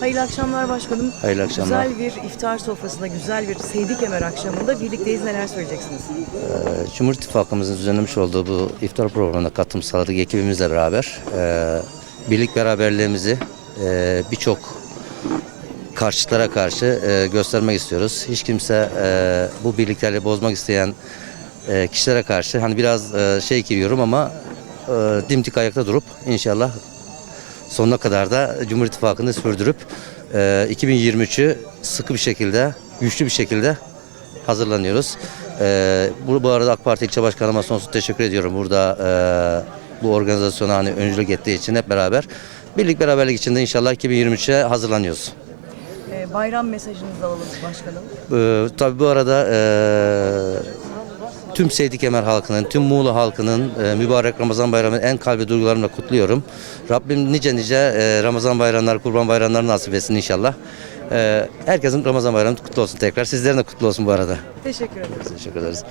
Hayırlı akşamlar başkanım. Hayırlı akşamlar. Güzel bir iftar sofrasında, güzel bir Seydi Kemer akşamında birlikteyiz. Neler söyleyeceksiniz? Ee, Cumhur İttifakımızın düzenlemiş olduğu bu iftar programına katılım sağladık ekibimizle beraber. Ee, birlik beraberliğimizi e, birçok karşıtlara karşı e, göstermek istiyoruz. Hiç kimse e, bu birlikleri bozmak isteyen e, kişilere karşı hani biraz e, şey giriyorum ama e, dimdik ayakta durup inşallah sonuna kadar da Cumhur İttifakı'nı sürdürüp e, 2023'ü sıkı bir şekilde, güçlü bir şekilde hazırlanıyoruz. E, bu, bu arada AK Parti ilçe başkanıma sonsuz teşekkür ediyorum. Burada e, bu organizasyona hani öncülük ettiği için hep beraber. Birlik beraberlik içinde inşallah 2023'e hazırlanıyoruz. Ee, bayram mesajınızı alalım başkanım. Ee, tabii bu arada e, tüm Seydi Kemer halkının, tüm Muğla halkının e, mübarek Ramazan bayramını en kalbi duygularımla kutluyorum. Rabbim nice nice e, Ramazan bayramları, kurban bayramları nasip etsin inşallah. E, herkesin Ramazan bayramı kutlu olsun tekrar. Sizlerin de kutlu olsun bu arada. Teşekkür ederiz. Teşekkür ederiz.